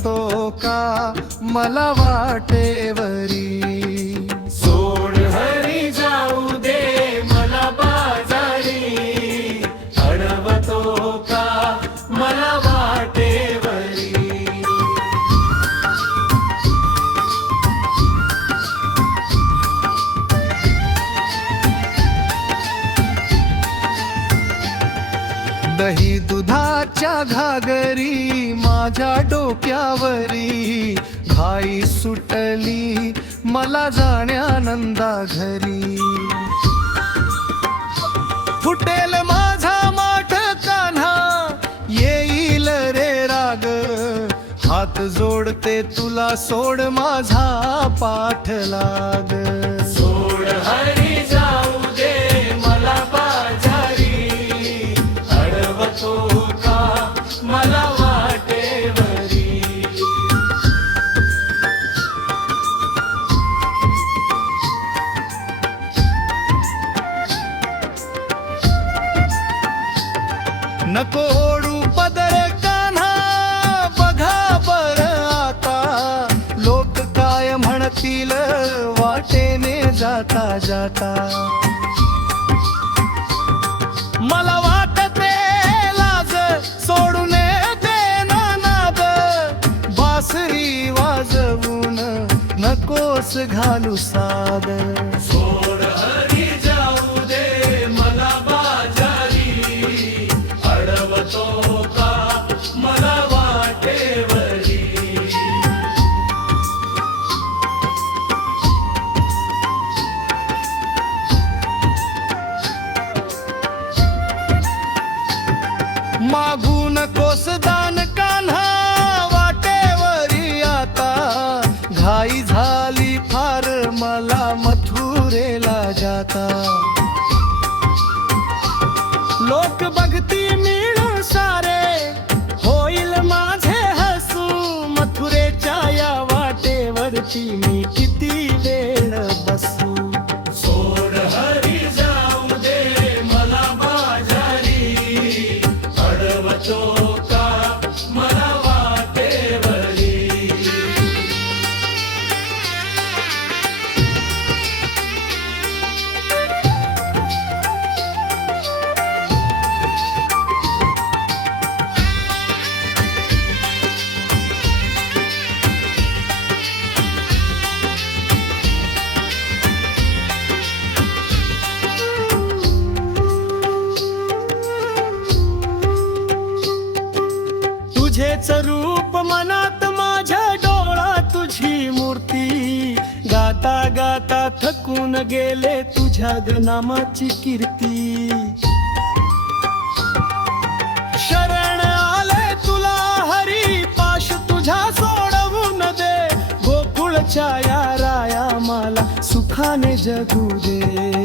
अडवतो का मला वाटेवरी. सोड हरी जाऊ दे मला बाजारी, अडवतो का मला वाटेवरी. दही दुधाच्या घागरी माझ्या डोक्यावरी, घाई सुटली मला जाण्यानंदा घरी. फुटेल माझा माठ कान्हा येईल रे राग, हात जोडते तुला सोड माझा पाठ लाग. सोड हरी जाऊ दे मला बाजारी, अडवतो का मला वाटेवरी. नको ओढू पदर कान्हा बघा बर आता, लोक काय म्हणतील वाटेने जाता जाता. मला वाटते लाज सोडून दे ना नाद, बासरी वाजवून नकोस घालू साद. सोड हरी जाऊ दे मला बाजारी, अडवतो का मला वाटेवरी. मागू नकोस दान कान्हा वाटेवरी आता, घाई झाली फार मला मथुरेला जाता. लोक बघती मिळून सारे होईल माझे हसू, मथुरेच्या या वाटेवरती मी किती वेळ बसू. सोड हरी जाऊ दे मला बाजारी, अडवतो का मला वाटेवरी. तुझेच रूप मनात माझ्या डोळा तुझी मूर्ती, गाता गाता थकून गेले तुझ्या नामाची कीर्ती. शरण आले तुला हरी पाश तुझ्या सोडवून दे, गोकुळच्या या राया मला सुखाने जगू दे.